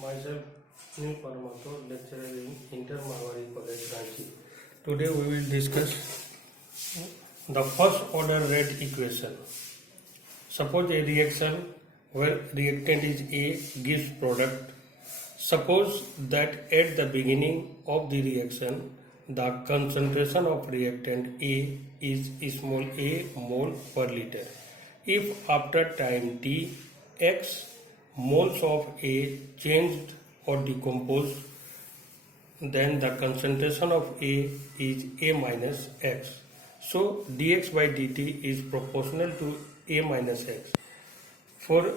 Myself, Neil Paramato, lecturer in Inter Marwari College, Ranchi. Today we will discuss the first order rate equation. Suppose a reaction where reactant is A gives product. Suppose that at the beginning of the reaction, the concentration of reactant A is small a mole per liter. If after time t, x moles of A changed or decomposed, then the concentration of A is A minus x. So dx by dt is proportional to A minus x. For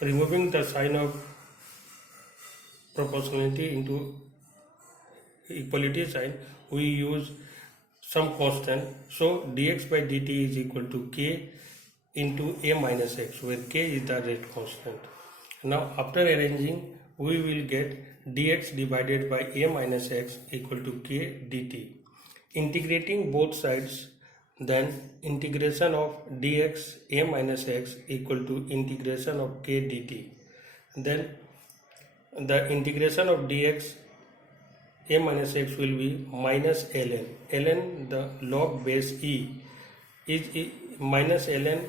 removing the sign of proportionality into equality sign, we use some constant. So dx by dt is equal to k into A minus x, where k is the rate constant. Now after arranging, we will get dx divided by A minus x equal to k dt. Integrating both sides, then integration of dx A minus x equal to integration of k dt. Then the integration of dx A minus x will be minus ln. Ln, the log base e, is minus ln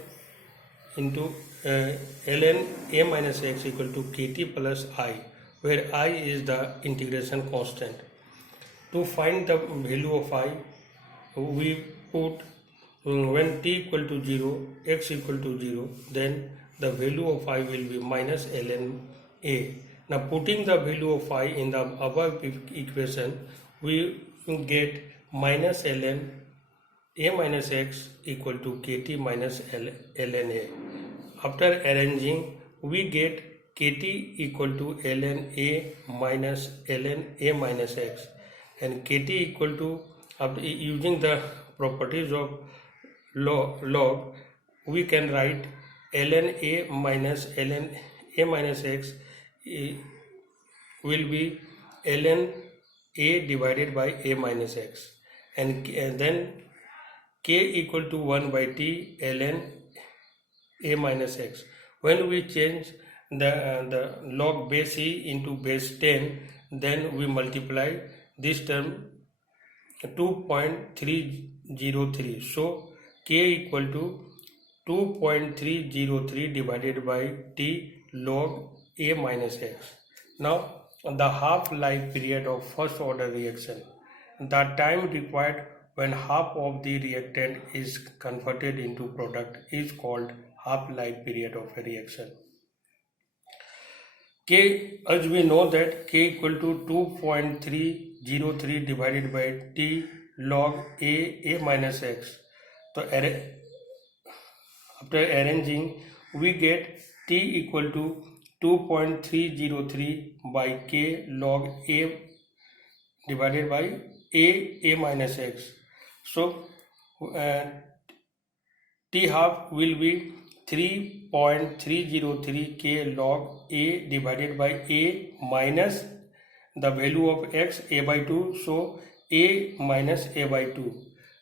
into ln A minus x equal to kt plus I, where I is the integration constant. To find the value of I, we put when t equal to 0, x equal to 0, then the value of I will be minus ln A. Now putting the value of I in the above equation, we get minus ln A minus x equal to kt minus ln A. After arranging, we get kt equal to ln A minus ln A minus x, and kt equal to, after using the properties of log, we can write ln A minus ln A minus x will be ln A divided by A minus x, and then k equal to 1 by t ln A minus x. When we change the log base e into base 10, then we multiply this term 2.303. So k equal to 2.303 divided by t log A minus x. Now the half-life period of first order reaction. The time required when half of the reactant is converted into product is called half-life period of a reaction. K, as we know that k equal to 2.303 divided by t log A minus x. So after arranging, we get t equal to 2.303 by k log A divided by A minus x. So t half will be 3.303 k log A divided by A minus the value of x A by 2, so A minus A by 2.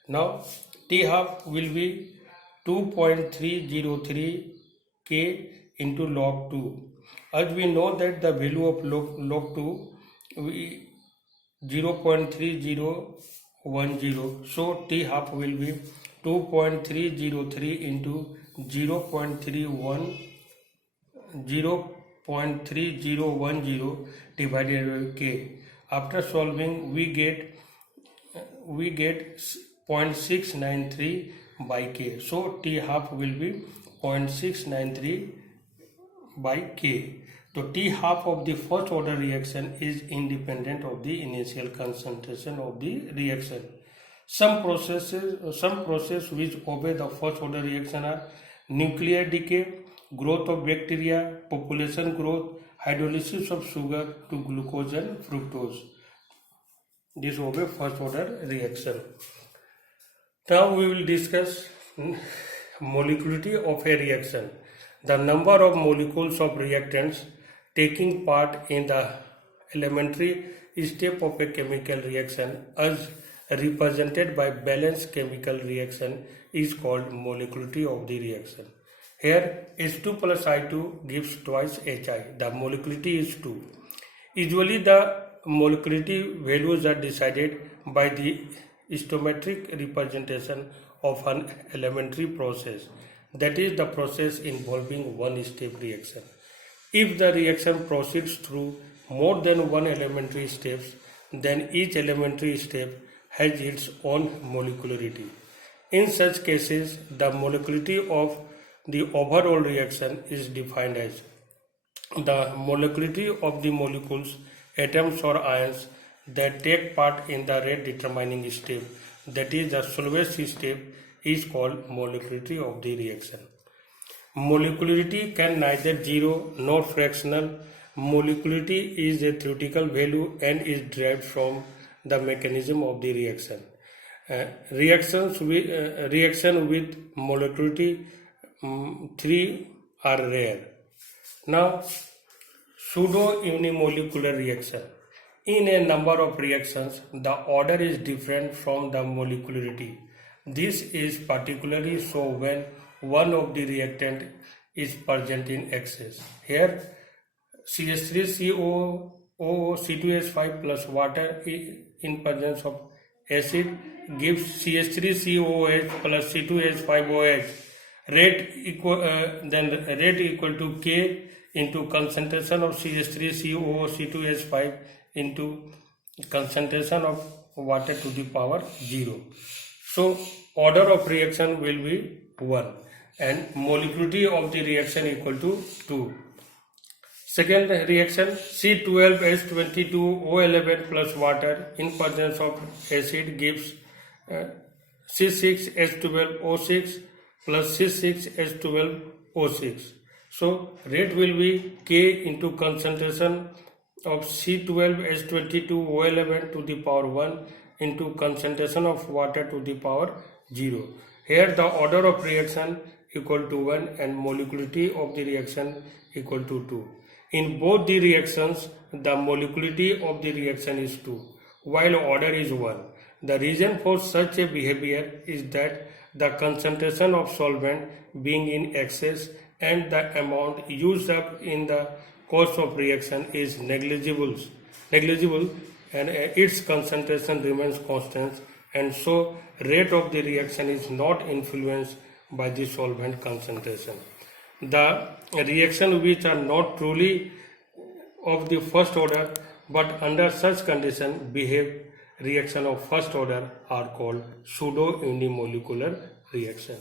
Now t half will be 2.303 k into log 2. As we know that the value of log 2 0.3010, so t half will be 2.303 into 0.3010 divided by k. After solving, we get 0.693 by k. So t half will be 0.693 by k. So t half of the first order reaction is independent of the initial concentration of the reaction. Some processes which obey the first order reaction are nuclear decay, growth of bacteria, population growth, hydrolysis of sugar to glucose and fructose. This obey first order reaction. Now we will discuss molecularity of a reaction. The number of molecules of reactants taking part in the elementary step of a chemical reaction, as represented by balanced chemical reaction, is called molecularity of the reaction. Here H2 plus I2 gives twice HI. The molecularity is 2. Usually the molecularity values are decided by the stoichiometric representation of an elementary process, that is the process involving one step reaction. If the reaction proceeds through more than one elementary steps, then each elementary step has its own molecularity. In such cases, the molecularity of the overall reaction is defined as the molecularity of the molecules, atoms or ions that take part in the rate determining step, that is the slowest step, is called molecularity of the reaction. Molecularity can neither zero nor fractional. Molecularity is a theoretical value and is derived from the mechanism of the reaction. Reaction with molecularity 3 are rare. Now, pseudo-unimolecular reaction. In a number of reactions, the order is different from the molecularity. This is particularly so when one of the reactant is present in excess. Here, CH3COO C2H5 plus water in presence of acid gives CH3COOH plus C2H5OH. Rate equal to K into concentration of CH3COO C2H5 into concentration of water to the power 0. So order of reaction will be 1 and molecularity of the reaction equal to 2. Second reaction, C12H22O11 plus water in presence of acid gives C6H12O6 plus C6H12O6. So rate will be K into concentration of C12H22O11 to the power 1 into concentration of water to the power 0. Here the order of reaction equal to 1 and molecularity of the reaction equal to 2. In both the reactions, the molecularity of the reaction is 2, while order is 1. The reason for such a behavior is that the concentration of solvent being in excess and the amount used up in the course of reaction is negligible and its concentration remains constant, and so rate of the reaction is not influenced by the solvent concentration. The reactions which are not truly of the first order but under such condition behave reaction of first order are called pseudo-unimolecular reaction.